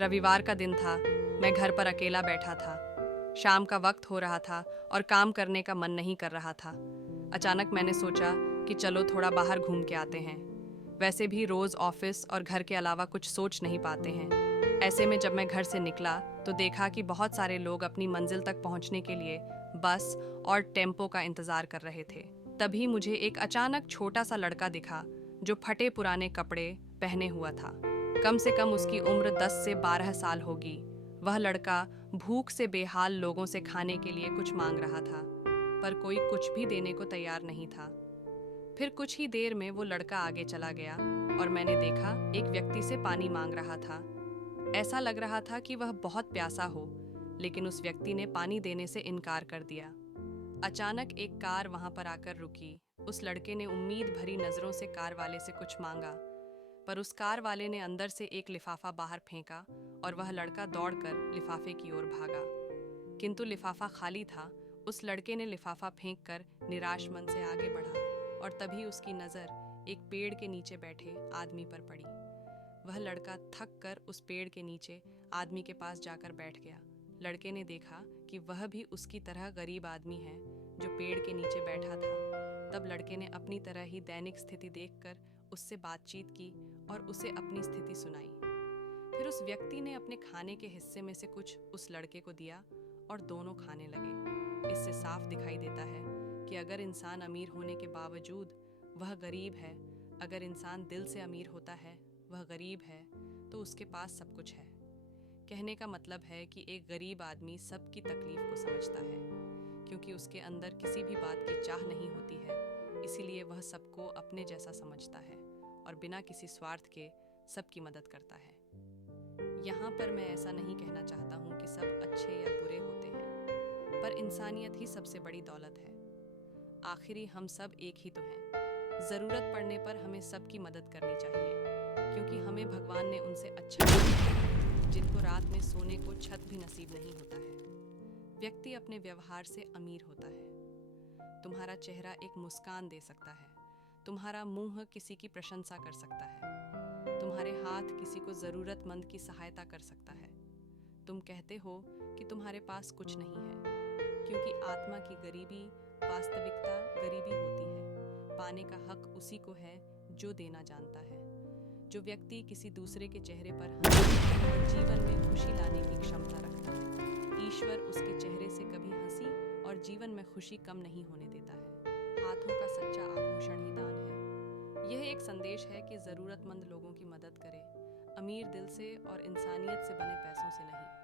रविवार का दिन था। मैं घर पर अकेला बैठा था। शाम का वक्त हो रहा था और काम करने का मन नहीं कर रहा था। अचानक मैंने सोचा कि चलो थोड़ा बाहर घूम के आते हैं। वैसे भी रोज ऑफिस और घर के अलावा कुछ सोच नहीं पाते हैं। ऐसे में जब मैं घर से निकला तो देखा कि बहुत सारे लोग अपनी मंजिल तक पहुंचने के लिए बस और टेम्पो का इंतजार कर रहे थे। तभी मुझे एक अचानक छोटा सा लड़का दिखा जो फटे पुराने कपड़े पहने हुआ था। कम से कम उसकी उम्र 10 से 12 साल होगी। वह लड़का भूख से बेहाल लोगों से खाने के लिए कुछ मांग रहा था, पर कोई कुछ भी देने को तैयार नहीं था। फिर कुछ ही देर में वो लड़का आगे चला गया और मैंने देखा एक व्यक्ति से पानी मांग रहा था। ऐसा लग रहा था कि वह बहुत प्यासा हो, लेकिन उस व्यक्ति ने पानी देने से इनकार कर दिया। अचानक एक कार वहां पर आकर रुकी। उस लड़के ने उम्मीद भरी नजरों से कार वाले से कुछ मांगा, पर उस कार वाले ने अंदर से एक लिफाफा बाहर फेंका और वह लड़का दौड़कर लिफाफे की ओर भागा। किंतु लिफाफा खाली था। उस लड़के ने लिफाफा फेंककर निराश मन से आगे बढ़ा और तभी उसकी नज़र एक पेड़ के नीचे बैठे आदमी पर पड़ी। वह लड़का थक कर उस पेड़ के नीचे आदमी के पास जाकर बैठ गया। लड़के ने देखा कि वह भी उसकी तरह गरीब आदमी है जो पेड़ के नीचे बैठा था। तब लड़के ने अपनी तरह ही दैनिक स्थिति देखकर उससे बातचीत की और उसे अपनी स्थिति सुनाई। फिर उस व्यक्ति ने अपने खाने के हिस्से में से कुछ उस लड़के को दिया और दोनों खाने लगे। इससे साफ दिखाई देता है कि अगर इंसान अमीर होने के बावजूद वह गरीब है, अगर इंसान दिल से अमीर होता है, वह गरीब है, तो उसके पास सब कुछ है। कहने का मतलब है कि एक गरीब आदमी सबकी तकलीफ को समझता है, क्योंकि उसके अंदर किसी भी बात की चाह नहीं होती है। इसीलिए वह सबको अपने जैसा समझता है और बिना किसी स्वार्थ के सबकी मदद करता है। यहाँ पर मैं ऐसा नहीं कहना चाहता हूँ कि सब अच्छे या बुरे होते हैं, पर इंसानियत ही सबसे बड़ी दौलत है। आखिरी हम सब एक ही तो हैं। ज़रूरत पड़ने पर हमें सबकी मदद करनी चाहिए, क्योंकि हमें भगवान ने उनसे अच्छा बनाया है जिनको रात में सोने को छत भी नसीब नहीं होता है। व्यक्ति अपने व्यवहार से अमीर होता है। तुम्हारा चेहरा एक मुस्कान दे सकता है, तुम्हारा मुंह किसी की प्रशंसा कर सकता है, तुम्हारे हाथ किसी को ज़रूरतमंद की सहायता कर सकता है। तुम कहते हो कि तुम्हारे पास कुछ नहीं है, क्योंकि आत्मा की गरीबी वास्तविकता गरीबी होती है। पाने का हक उसी को है जो देना जानता है। जो व्यक्ति किसी दूसरे के चेहरे पर हंसे और जीवन में खुशी लाने की क्षमता रखता है, ईश्वर उसके चेहरे से कभी हंसी और जीवन में खुशी कम नहीं होने देता है। हाथों का सच्चा आभूषण ही दान है। यह एक संदेश है कि ज़रूरतमंद लोगों की मदद करें, अमीर दिल से और इंसानियत से बने पैसों से नहीं।